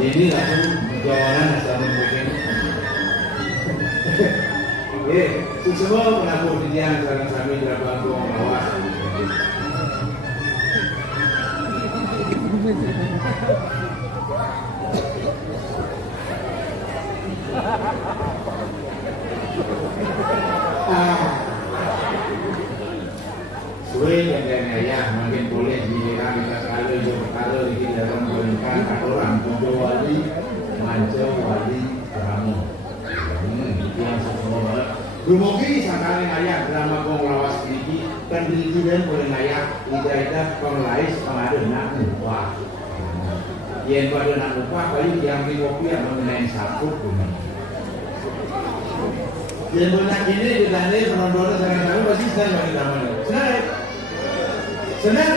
Ini langsung jualan asal mungkin. Semua penabur di yang sekarang kami berapa buang awas. Suwe yang ayah makin boleh dilihat kita kalau di dalam berikan orang wali manja wali ramu. Itu yang semua banget. Dumugi sakali ayah drama kong lawas iki kan dilihat boleh ayah ida penglais pengaduh nak upah. Yang pada nak upah kali yang di kopi yang mengenai sabut bunyi. Yang banyak ini ditanya penonton sangat tahu pasti senang bagi namanya. Senang.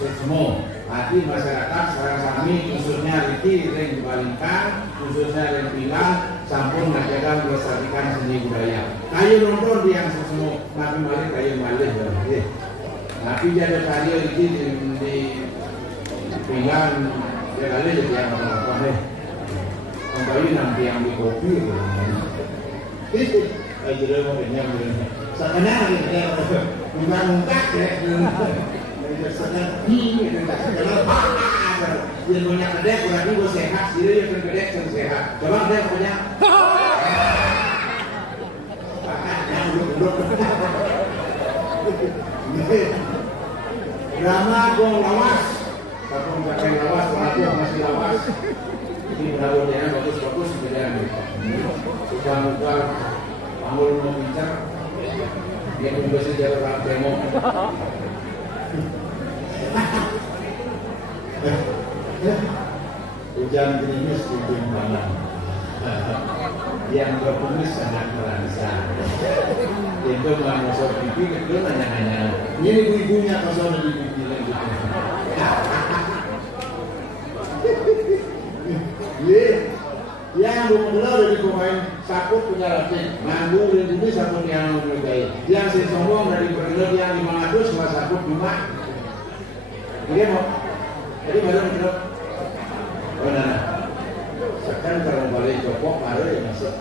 Semua. Hati masyarakat sekarang kami khususnya Riki yang dibalikkan, khususnya yang bilang sampun menjaga melestarikan seni budaya. Kayu nonton di yang semua, tapi balik kayu balik. Tapi jadi karya Riki di pinggang dia kali jadi yang apa nih? Kembali nanti yang di kopi. Itu aja dia mau kenyang dia. Sekarang dia bukan ya. Sekarang ini sekarang dia banyak ada berarti gue sehat, dia yang tergedek sehat. Coba dia punya. Drama gong lawas, tapi pakai lawas, aku masih lawas. Ini mudah-mudahan bagus-bagus kemudian sudah muka panggul mau bincang, dia juga sejarah orang demo. Hujan gerimis di timbangan yang berkumis sangat terasa. Itu masuk pipi itu nanya-nanya. Ini ibu-ibunya kosong di pipi lagi. Yang benar dari pemain sakut punya latih, manggung dan ini sakut yang menyukai. Yang si sombong dari bergelar yang 500 sama sakut cuma. Dia mau, jadi baru bergelar. Oh nana, sekarang kalau balik copok baru ya masuk.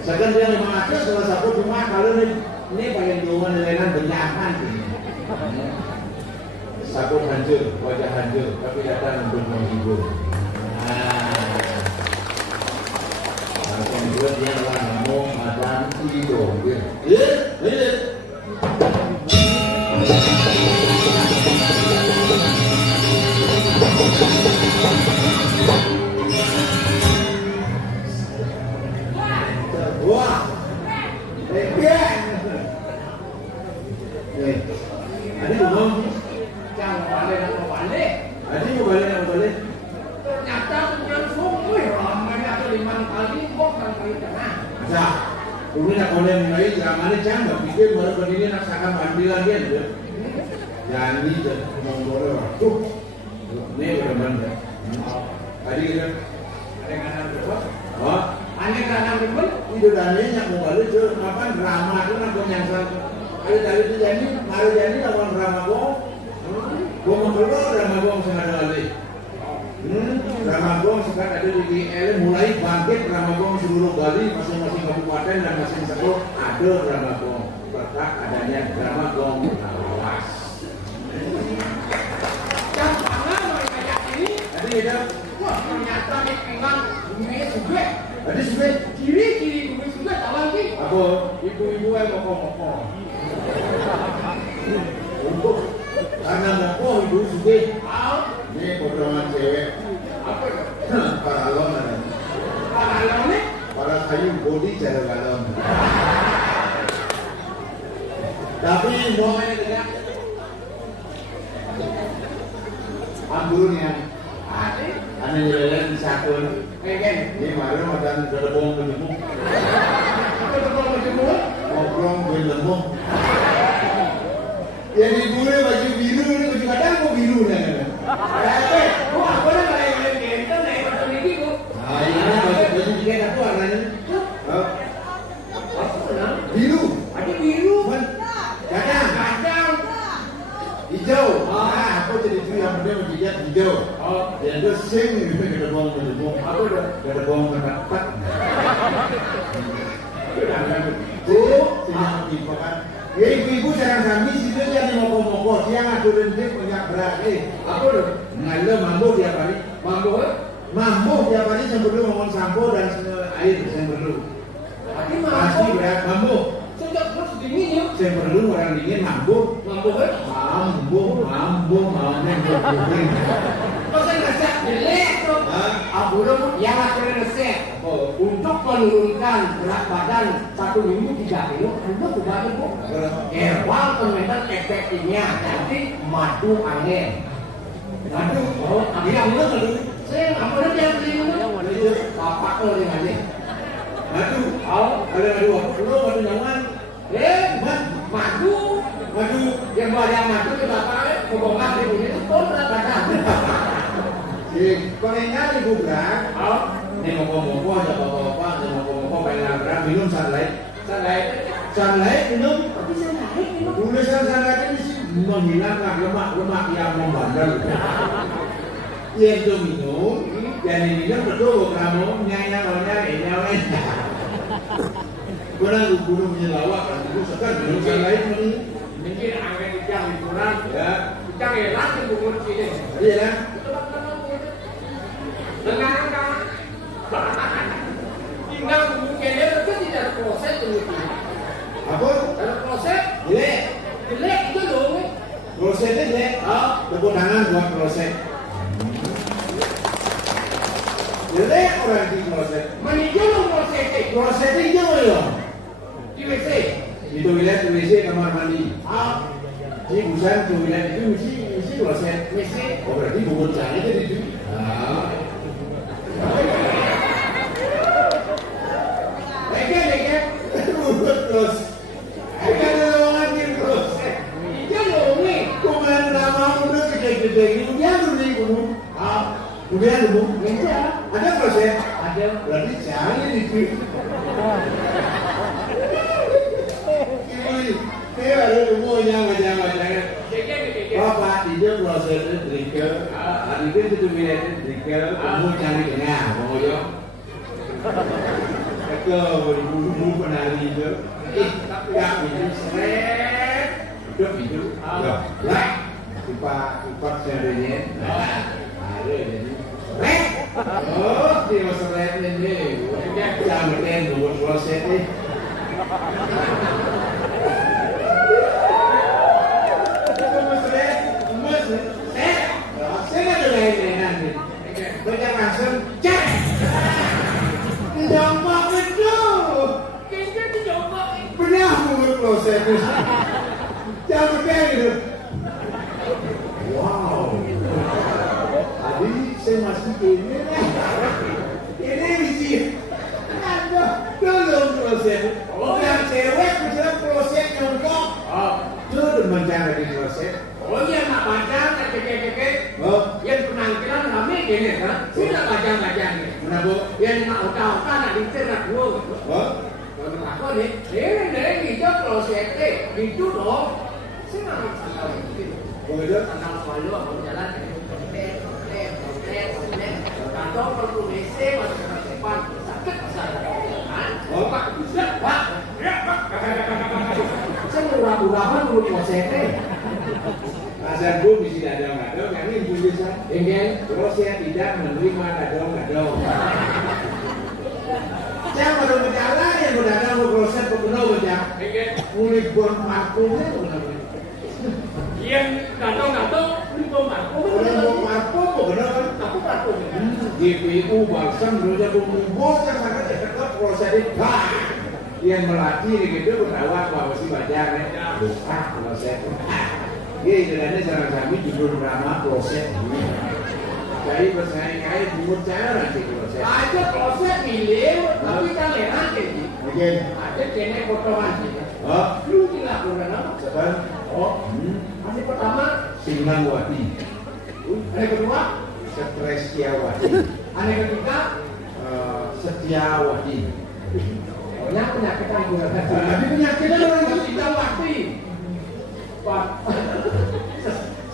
Sekarang dia 500 sama sakut cuma kalau ini paling jauhan lenan benyakan. Sakut hancur, wajah hancur, tapi datang untuk menghibur. Kemudian dia ngomong macam itu, wah, ada ngomong, jangan balik, ada yang balik. Ternyata punya suami ramai atau 5 kali kok dan kali tengah. Nah, kemudian nak oleh mulai zaman ini jangan pikir baru berdiri nak sakam ambilan dia tu. Jadi mengoleh waktu. Ni benar-benar. Tadi kita ada kanan berapa? Oh, ada kanan berapa? Itu tadi yang mengoleh tu apa drama tu nak penyaksian. Ada dari tu jadi lawan drama gong. Gong keluar drama gong sengaja lagi. Ramagong sekarang ada di GL mulai bangkit Ramagong seluruh Bali masing-masing kabupaten dan masing sekolah ada Ramagong berkat adanya Ramagong lawas. Dan mana mereka ini? Tadi ada wah ternyata di pinggang bumi suge. Tadi suge kiri bumi suge tak lagi. Apa? Ibu-ibu yang moko-moko. Untuk karena moko ibu suge. Ini potongan cewek. Apa? Tapi momennya tidak. Ambilnya. Ane jalan sakun. Ini baru makan gerbong berjemur. Gerbong berjemur? Ngobrol berjemur. Yang dibule baju biru ni baju kadang kok biru nih. Kok aku dah main genteng naik motor ini kok. Ini baju juga aku warnanya. Biru. Ada biru. Kadang. Hijau. Aku jadi tu yang benda menjijat hijau. Yang tu sing gerbong berjemur. Aku dah gerbong berdapat. Tu siang dipakai. Ibu-ibu jangan kami situ jadi mokok-mokok siang aku rentik punya berat. Aku dah ngalah mampu tiap hari. Mampu tiap hari yang perlu ngomong sampo dan air yang perlu. Tapi Pasti berat mampu. Sejak terus dingin ya. Yang perlu orang dingin mampu. Mampu. Kau saya nasihat jelek tu. Aku dah yang aku nasihat untuk menurunkan berat badan 1 minggu 3 kilo. Anda bukan bu. Herbal pengendal efeknya nanti madu angin. Madu. Dia mula kalau saya apa dah dia beli mula. Bapak tu dia beli. Madu. Ada madu apa? Madu nyaman. Madu. Yang bayar madu ke bapak kebongkar dia punya itu pun berat badan. Kalau yang ibu berat, ni mokok-mokok aja bapak-bapak, ni mokok-mokok pengen berat minum sunlight minum. Tapi sunlight minum. Tulisan sunlight ini sih menghilangkan lemak-lemak yang membandel. Yang minum, yang minum betul kamu nyanyi. Kurang gunung nyelawak kan itu sekarang minum sunlight ini. Mungkin angin hujan kurang. Ya. Hujan enak di bungkus sini. Iya kan? Dengan tinggal mungkin dia itu tidak ada proses dulu. Apa? Ada proses. Jelek itu dong. Prosesnya jelek. Tepuk tangan buat proses. Jelek orang di proses. Menuju proses. Prosesnya hijau ya. Di WC. Di toilet WC kamar mandi. Di busan toilet itu mesti proses. Oh berarti bubur cahaya jadi itu. Terus ada lowongan terus Dia longi. kumain nama udah gede-gede ini dia dulu gunung udah dulu ada proses Ada. berarti jangan itu ini ada semuanya macam-macam bapak dia prosesnya trigger itu toilet trigger kamu cari tengah mau yo ke bulu penari itu tak itu seret itu lah ipak serinya ada ini dia seret ini jangan berten buat proses ni saya ada lain-lainan ni banyak langsung cek jambak betul Kayaknya tu coba. pernah buat proses itu jangan berten gitu wow tadi saya masih ini biji ada belum proses yang cewek misalnya proses nyongkok itu mencari di proses Oh iya nak baca kekek yang penampilan rame gini kan? Tidak baca ni. kenapa? Yang nak otak nak diternak dulu. Kalau aku ni, ini hijau proses itu dong. Saya nak tahu itu. Begitu? Tentang selalu aku jalan Kantong perlu WC masuk ke depan sakit saya. Pak, Pak. Saya murah-murahan dulu proses Azan bu mesti dadong-dadong, kami tulisan proses tidak menerima dadong-dadong. Jangan pada berjalan yang berdagang proses penuh berjalan. Mulai bon parfumnya yang datang beli bom parfum. orang bon parfum benar kan? Aku parfum. GPU balsam dulu bumbu yang sangat dekat proses itu. yang melatih gitu berdakwah bahwa mesti baca nih lupa kloset. Dia istilahnya sama kami judul drama kloset. Jadi bersaing-saing jumur cara nanti kloset. Ada kloset milih, tapi kan enak jadi. Oke. Ada kene potongan sih. Oh, Lu tidak pernah nama. sekarang Oh, ada pertama, Singgangwati, ada kedua, Setresiawati, ada ketiga, Setiawati. banyak penyakit yang gue Tapi penyakitnya orang itu Kita wakti, Pak,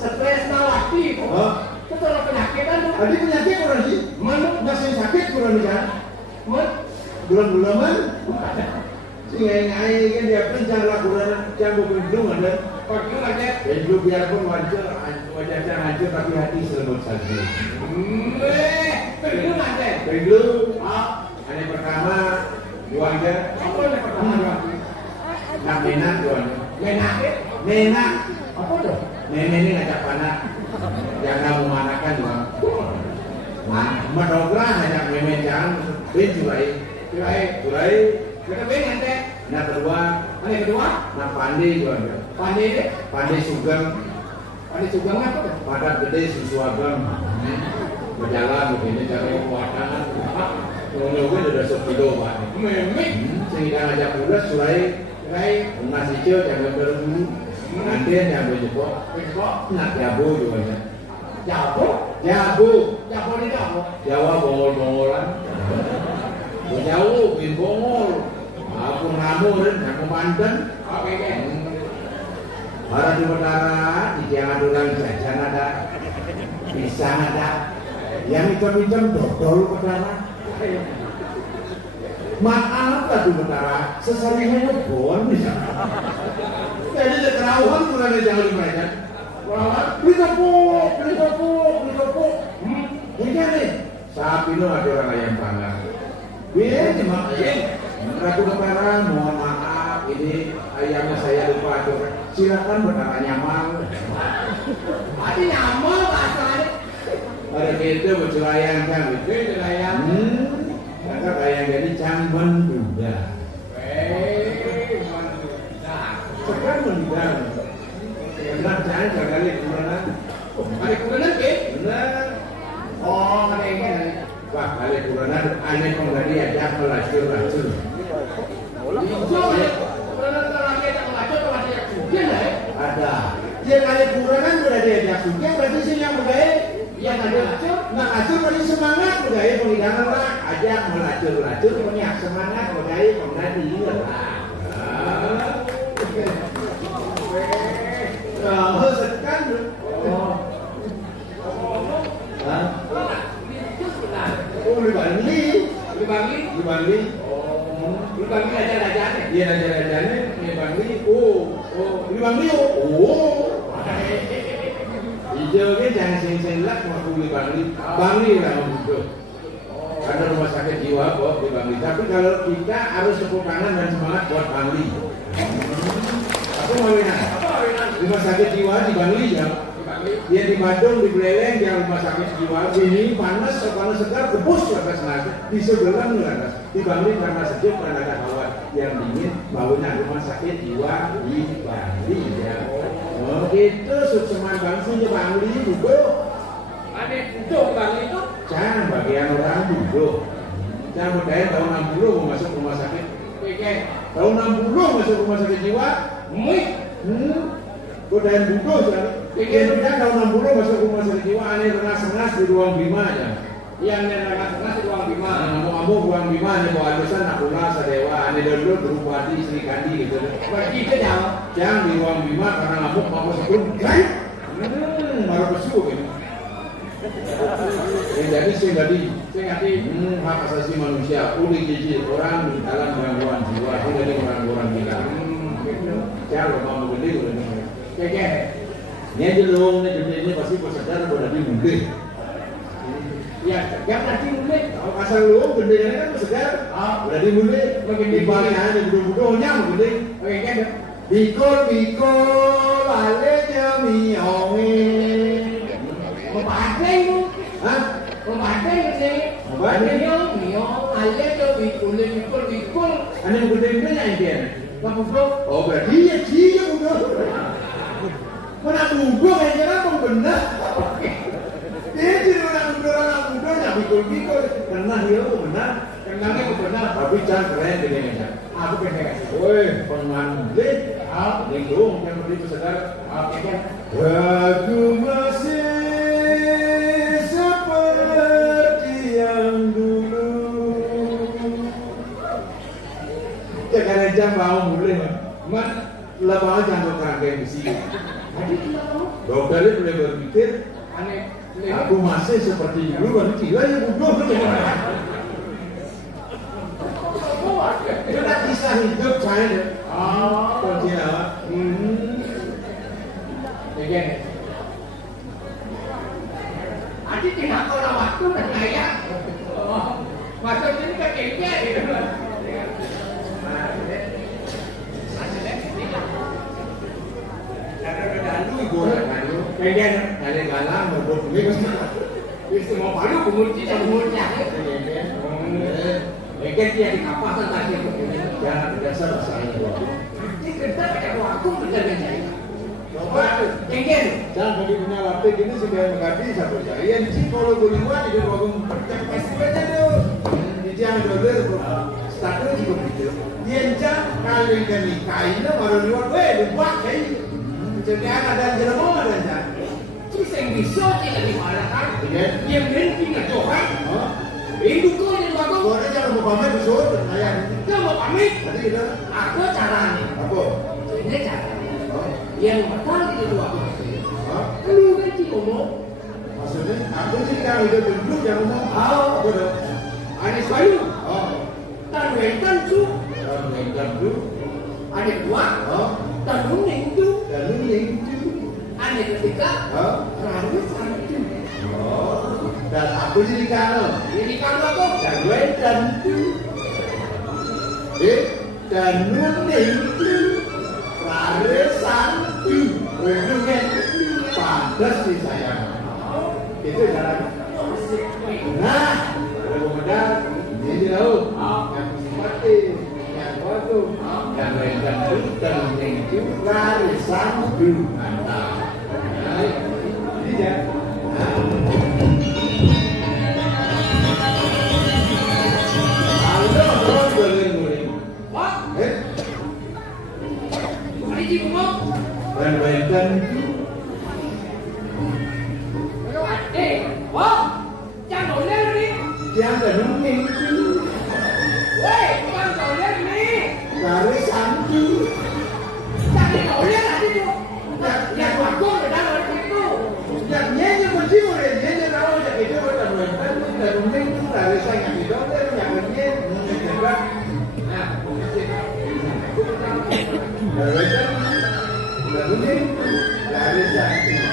stres nawati, Oh, itu kalau penyakitan tuh, tadi penyakit orang sih. mana, Nasi sakit kurang kan? mana, Bulan-bulanan. Singai-ngai kan dia pencang lakukan jangan berlindung ada. pagi aja, Hidup biarpun wajahnya hancur tapi hati selamat saja. kedua aja, Berlindung. Ada pertama Juanda, apa yang pertama wakti, nak menak Juanda. menakit, Menak, apa tuh? nenek ini ngajak panak. Jangan memanakan Juan. Menograh hanya memenjang, ben jurai, Kita pengen teh, Nah kedua, ada kedua, nak pandai Juanda. pandai deh, Pandai sugeng, pandai sugeng apa tuh? padat gede susu agam. Berjalan begini cara kekuatan. Kalau udah 10 Pak. Memik, Sehingga ngajak pulas surai nasi cio jangan berdulu. Nanti jangan jebok. besok, Nak jabu juga ya. jabo, Jabu. jabo di jabo. Jawa bongol-bongolan. Jauh bin bongol. Aku ngamur dan kemandan. Oke, oke. Para di utara di jangan orang jajan ada. Pisang ada. Yang hitam-hitam dodol utara. Maaf lah di utara. Sesarihannya bon bisa. Jadi keterauan kurang ada jauh mereka. Beli tepuk. Mungkin nih. Saat ini ada orang ayam panggang. Biar dimakan. Ratu Utara, mohon maaf, ini ayamnya saya lupa atur. Silakan bertanya nyaman. Ada nyaman bahasanya. Ada gitu bercelayang kan, Bercelayang. Maka ayam jadi cangben juga. Sekarang mendang. Benar jangan kali kurang. Ada kurang ke? Benar. Oh, ada yang kan? Wah kali kurang aneh kok tadi ajak melacur. Ada. Dia kali kurangan udah diajak juga berarti sih yang bergaya. Yang ada lacur, Nah acur berarti semangat bergaya pengidangan lah. Ajak melacur punya semangat bergaya pengradi lah. Oh sekan. Oh Bali. Lu bagi raja-rajanya. Iya raja-rajanya di Bali. Oh di Bali. Oh. Hijau kan jangan sing-sing lah waktu di Bali lah untuk. Ada rumah sakit jiwa kok di Bali. Tapi kalau kita harus tepuk tangan dan semangat buat Bali. Aku mau bilang, rumah sakit jiwa di Bali ya. Dia di Bandung, di Beleleng, dia rumah sakit jiwa. Ini panas segar, gebus ke atas nasi. Di sebelah ke atas. Di Bali karena sejuk, karena ada hawa yang dingin. Bangunan rumah sakit jiwa di Bali ya. Oh itu sukseman bangsa Bali juga. Ada duduk Bali itu. Jangan bagian orang duduk. Jangan berdaya tahun 60 mau masuk rumah sakit. Oke. Tahun 60 masuk rumah sakit jiwa. Mik. Godain duduk jangan. Kita tahun 60 masuk rumah sakit jiwa. Aneh rengas-rengas di ruang bima aja. Yang rengas-rengas di ruang bima. Ngomong-ngomong ruang bima nih bawa alasan aku rasa dewa. Aneh dulu Drupadi Sri Kandi gitu. Bagi itu jauh. Jangan di ruang bima karena ngamuk mau sebelum. Baru besu gitu. Jadi saya tadi hak asasi manusia udah jijik orang di dalam gangguan jiwa itu dari orang-orang gila. Jangan mau gede udah nih. Oke. Ini jelung ini pasti sadar udah di mulai. Ya, yang nanti mulai. Kalau asal lu gede kan sadar. Udah di mulai. Di bawahnya di budung-budungnya gede. Oke kan? Bikol alenya mionge. Mempadai lu. Hah? Mempadai gede. Apa? Nyong, ayah tuh bikul. Ane gede-gede yang dia. Kamu bro? Oh berarti iya dia udah. Mana muda kayaknya apa benar? Dia jadi orang muda yang bikul. Pernah dia benar. Kenalnya benar. Tapi jangan keren gede-gede. Aku pendek. Woi, pengantin, lindung yang begitu sedar. Aku masih seperti yang dulu. Jangan jam mau mulai, man. Lepas jangan kerangkeng di sini. Dokternya boleh berpikir, aku masih seperti dulu. Kan gila ya bodoh. Kita bisa hidup saya. Kerja. Begini. Adik tidak kalau waktu dan layak. Masuk sini ke kayaknya gitu. Kemudian ada galang bodoh ini. itu mau palu pengunci. Mungkin dia di kapasan tadi itu. Jangan dasar saya. Ini kita pakai waktu benar-benar. Coba, Kemudian jangan bagi punya waktu gini sudah mengganti satu jari. Yang sih kalau boleh di ruang percakapan aja tuh. Jangan dulu status juga begitu. Yang kalau yang nikah ini baru lihat, buat kayak jadi ada jerman ada jan. terus yang bisa tidak dimarakan. Yang mungkin itu kan. Itu kau yang bagus. Boleh jangan mau pamit besok, ayah. Kau mau pamit? Tadi kita Aku caranya. apa? Ini caranya. Yang pertama itu aku. Lu kan sih ngomong. Maksudnya, aku sih kalau udah duduk yang ngomong, apa dong? Anies Bayu. Tanwetan tu. Dan dulu, Ada dua. Tanung tu. dan lu Ada ketiga. Ramu satu. dan aku jadi kalau, Jadi kalau aku. dan gue dan dan lu lari satu, ujungnya pantas sih sayang. Itu jalan. Nah, kalau modal, ini tahu, yang simpati, yang bagus, yang rendah itu terlengkap lari satu, mantap. Ini ya. Halo, boleh. Wah, hari ini ngomong. Dan rendah itu. Wah, jangan boleh ni. Yang terlengkap itu Weh, jangan boleh ni. lari satu. Jangan boleh nanti tu. Yang bagus dalam itu. Yang nyanyi kunci boleh nyanyi kalau yang itu bukan rendah itu terlengkap itu lari sangat itu yang nyanyi mengenai. Nah, Lalu lari satu.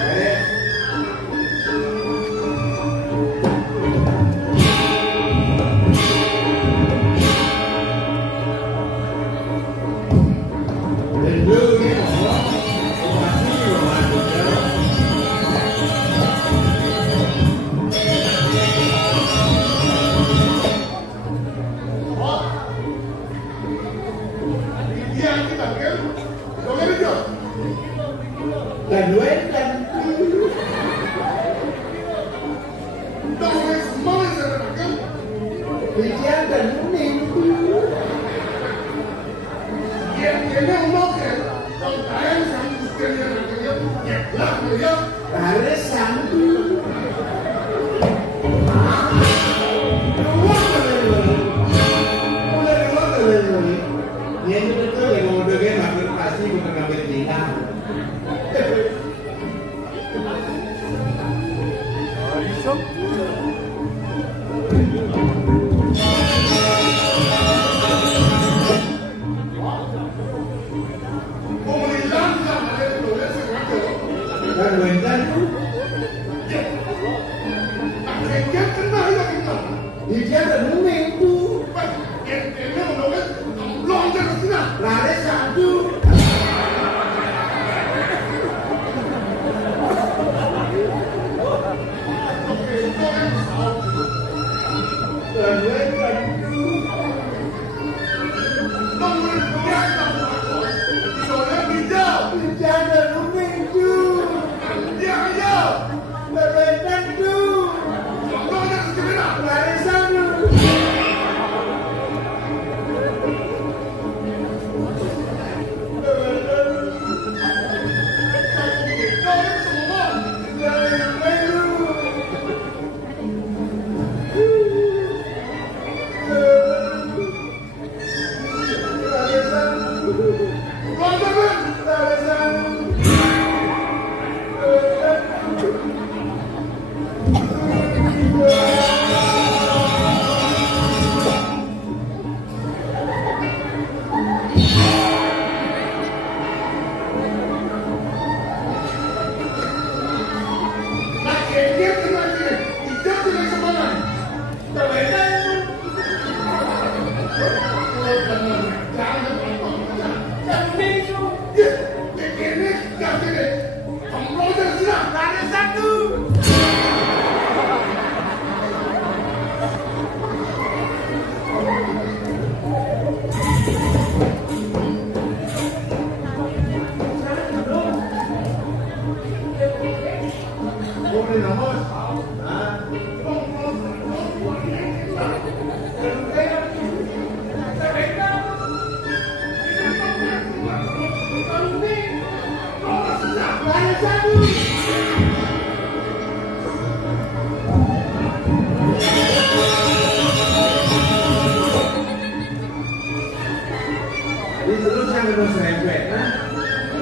terus rempet, nah.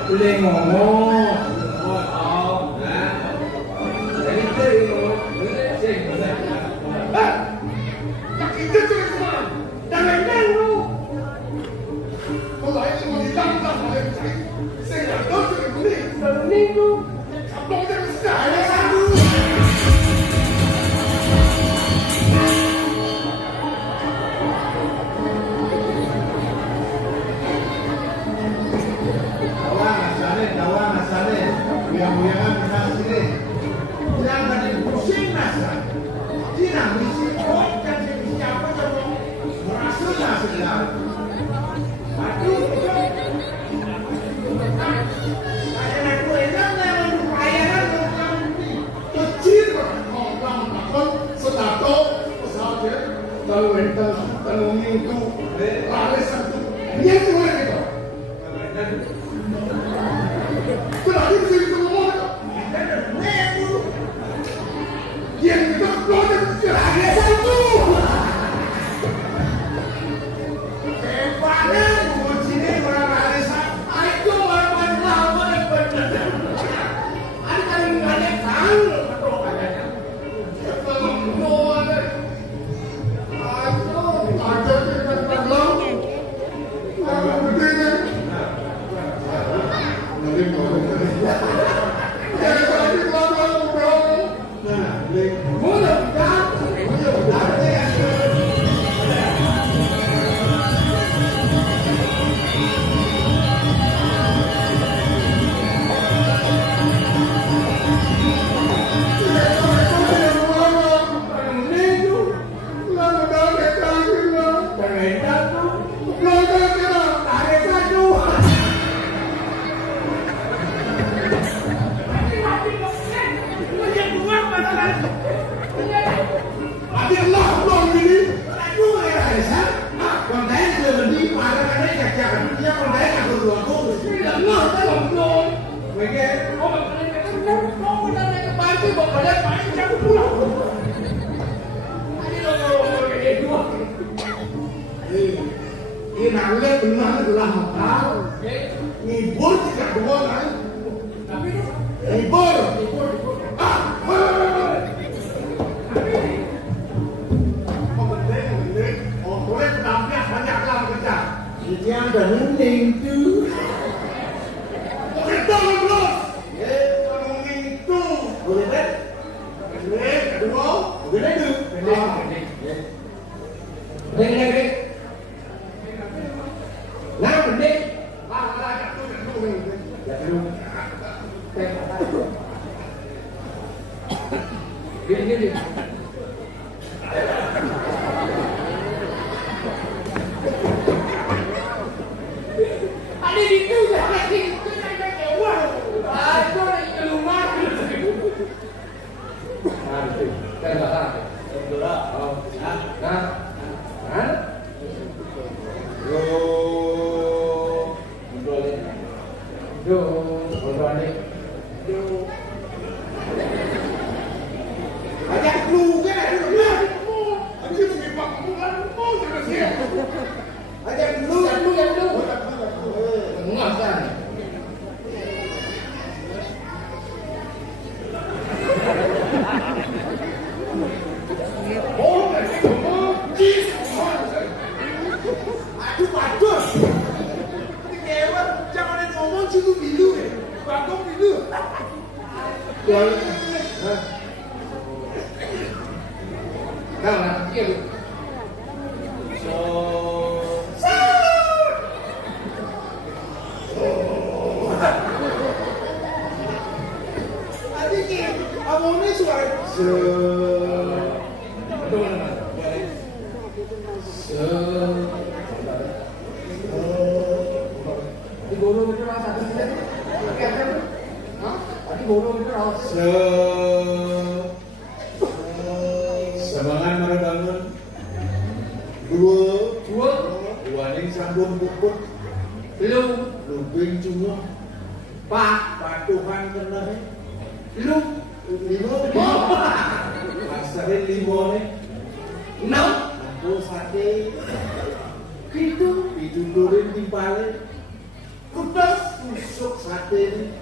Boleh ngomong. Oh, nah. Jadi itu sing. Tak kita terus mana? Jangan lu. Kalau ini mau ditambah oleh saya nggak tahu terus ini tu. Apa terus ada satu. Kawan asalnya, yang kenal sini. Jangan pusing nasa. Tidak misi kok kan siapa coba merasa nasa. Aduh, saya nak enak yang lumayan Kecil orang makan setato sahaja kalau rental kalau itu lari satu dia tu orang itu. Berarti bisa itu ngomong yang kita keluar dari satu. Mana sini orang arisan? Itu orang lama yang benar. Ada yang ada tahu betul katanya. Ngibur tidak dua kan? Ngibur. Boleh penampilan banyak lah kerja. Dia ada mending tu. Kita belum. Kalau itu Boleh tak? boleh kedua. Boleh tu. Boleh. Nah, boleh. Gini. Ada di tu dah lagi. Aduh, itu rumah. Nanti, kan dah. Sudah. Oh, nah. Ajak lu kan ada. Anjir sebab kamu kan mau terus ya. Ajak dulu. Enggak kan. Oh, Aduh, bagus. Ini kewan, jangan ngomong situ bilu. Bagong bilu. Nah, iya. Abone suara. Di guru itu rasa satu kita. Pakai apa tu? Hah? Di guru itu rasa. Semangat mara bangun. Dua ning sambung pupuk. Lu bin cuma. Pak Tuhan kena. Lu limo. Masalah limo ni. Enam. Aku sate. Itu Ditundurin di balik. kudas tusuk sate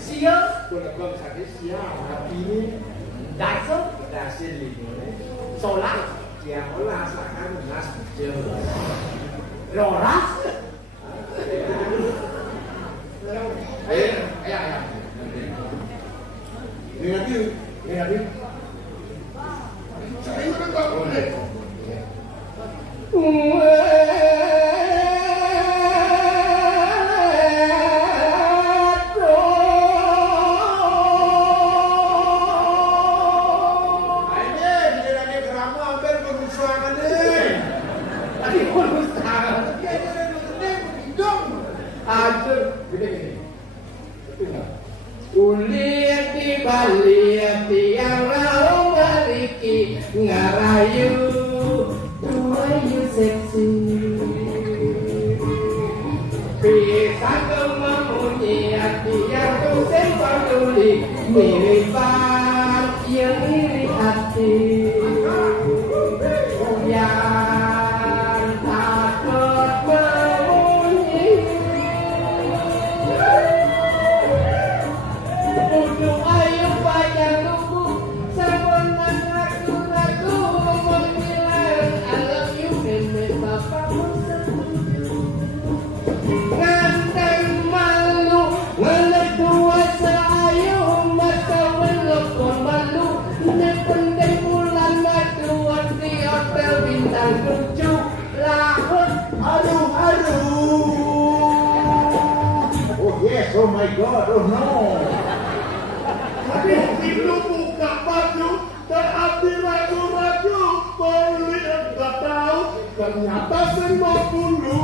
Siap. boleh sate siap tapi ini Dasar. dasar ini Solat. siap olah sakan nas jauh Roras. ayo negatif saya kan tak boleh Ulir di balik tiang lalu maliki ngarayu tuayu seksi pisang kememuji tiang tusen peduli mirip bang yang iri hati yang takut memunyi ujung ayu panjang lugu sebenarnya ragu-ragu menghilang I love you nenek bapakmu setuju nganteng malu ngelek dua seayu mata welokon malu nependek bulan madu di hotel bintang 7 lahut aduh Oh yes, oh my god, oh no. tapi itu buka baju dan abdi ragu-ragu beli enggak tahu ternyata semua bulu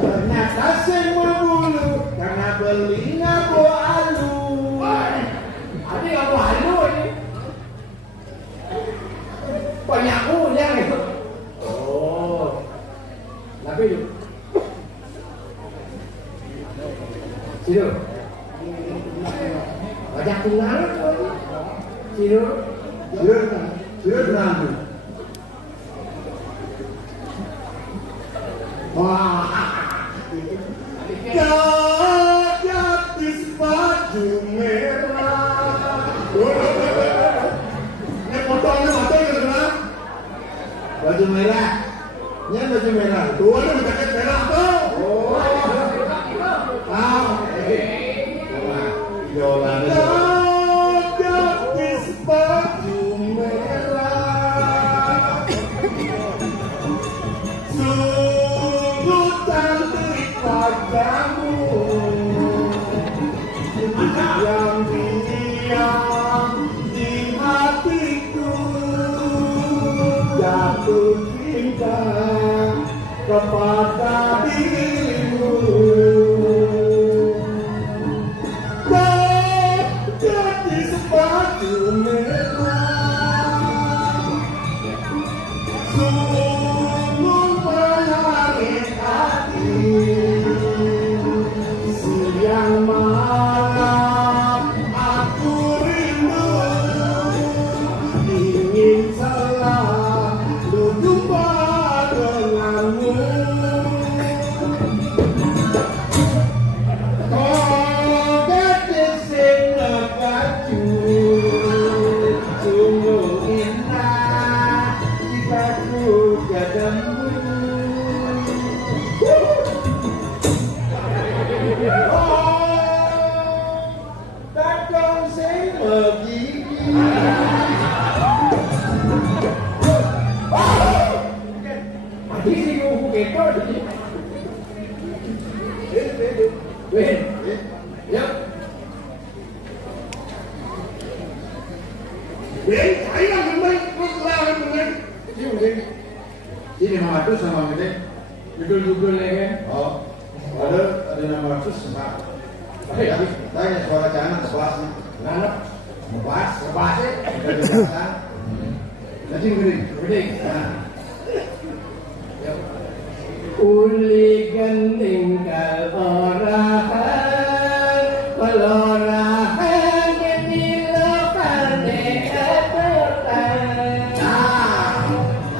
Ternyata semua bulu karena beli ngabo alu. Ada yang halu ini. Banyakku yang itu. Oh. Tapi itu. Sido. Banyak tunggal. Sido. Sudah tenang. wah gadis baju merah ini fotonya mata ya Baju merah. Nya baju merah. tuh ada jaket merah tuh Oh. Ah. Idola. gadis baju merah sungguh cantik wajahmu yang diam di hatiku jatuh cinta kepada dirimu gadis baju merah sungguh menarik hati siang malam aku rindu ingin selalu jumpa denganmu Oh, gadis sing baju sungguh indah jika ku ketemu. Takong sing begini. Mati sih kuku keto di. Weh. Ya. saya memang lawan dengan Ini nama itu sama gede. Dudul-dudul lagi. Oh, ada nama itu sama. Ya, tanya suara jangan kelasnya. Nana. Ngebas, Lepas sih. udah biasa. Jadi gede. Gede. Nah, Uli gending kal orahan pelorahan ketilo kane etetan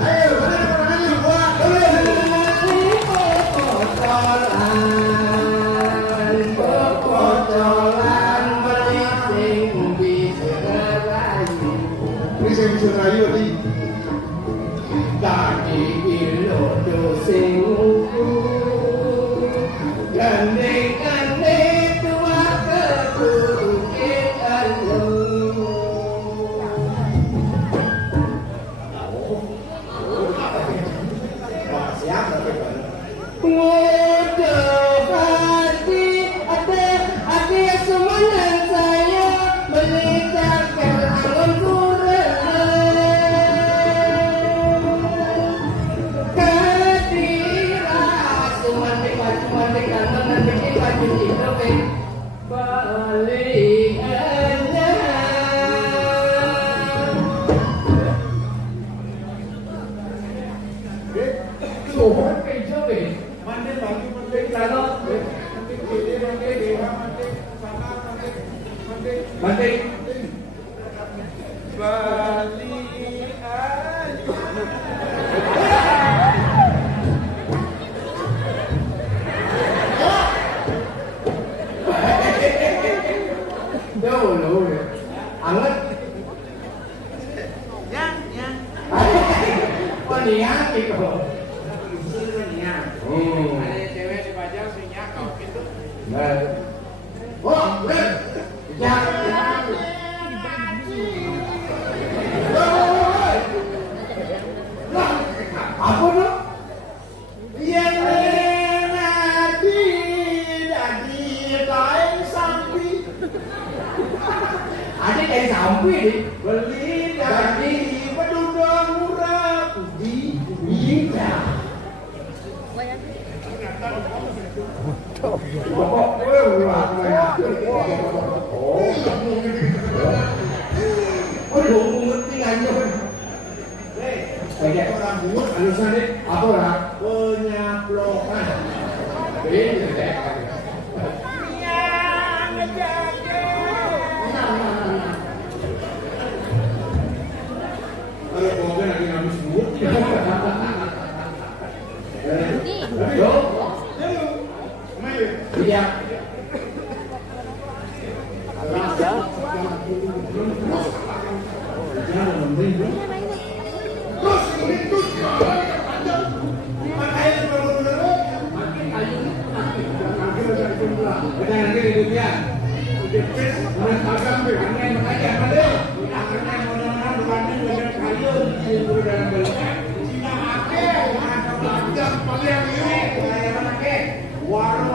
ayo, mana orangnya? Wah, boleh. kotoran Tuhan kayak coba. Mandi bagi penting kalau mandi kiri mandi dewa mandi sana mandi Bali ayu. Dulu, anget. Yang Oh niat itu. ada cewek di Bajang sehingga kau itu. Oh, ya. Apa tuh? Yang nanti dari kain sapi Ada kayak sapi nih. beli dari pedudung murah di Iya. Pokok udah ngerti aja. kayak orang bungut halusan deh Apa orang? penyaplokan kalau kogen lagi habis bungut Iya. jangan memberi Terus itu makanya kalau bener kita nanti di dunia warung